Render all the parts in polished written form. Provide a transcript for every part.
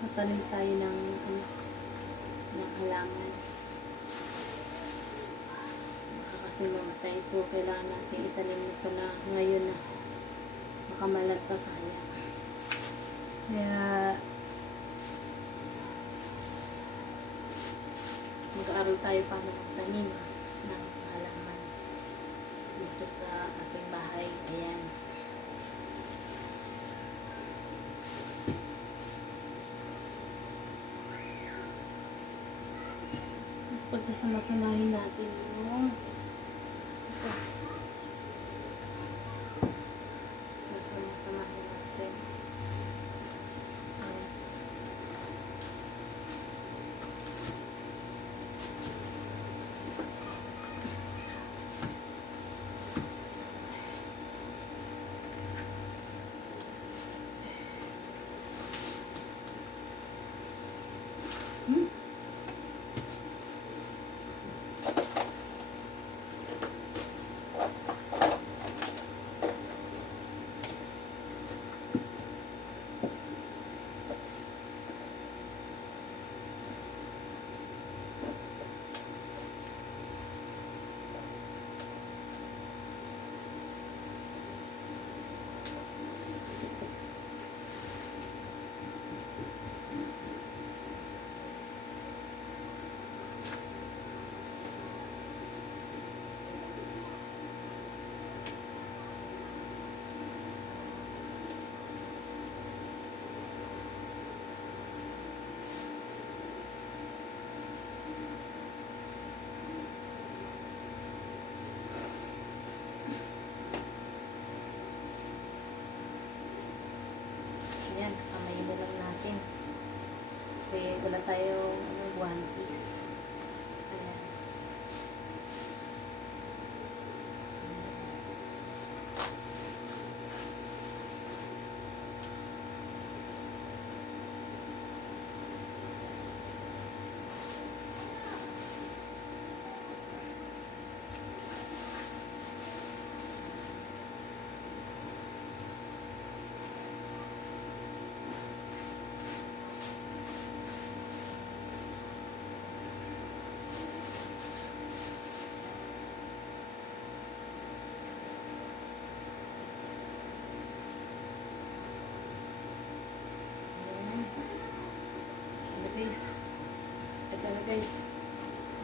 Matanim tayo ng halaman. Baka kasi mamatay. So, kailangan natin itanim ito na ngayon na makamalat pa sayang. Kaya, mag-aaral tayo paano magtanim ng halaman dito sa ating bahay. Ayan. Pagsasamasamahin natin yung ito. Sasamasamahin natin. Ayan. Ayan, kamayin na lang natin. Kasi wala tayong one piece. Ayan. Guys, ito na guys,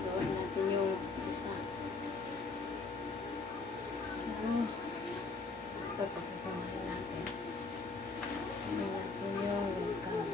gawin natin yung isa. So, ito pagsasamahin natin. Samahin natin yung welcome.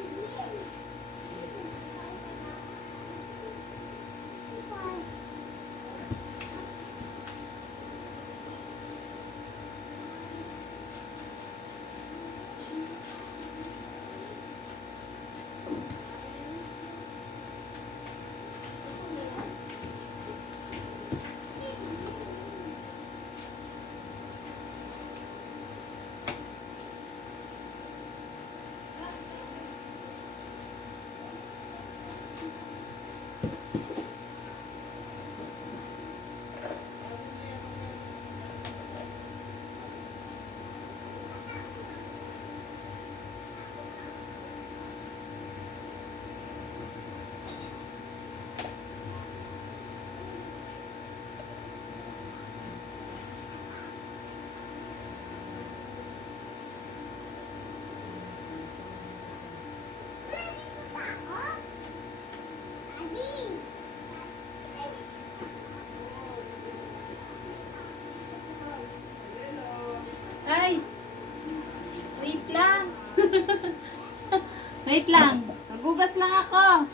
Ay! Wait lang! Wait lang! Magugas lang ako!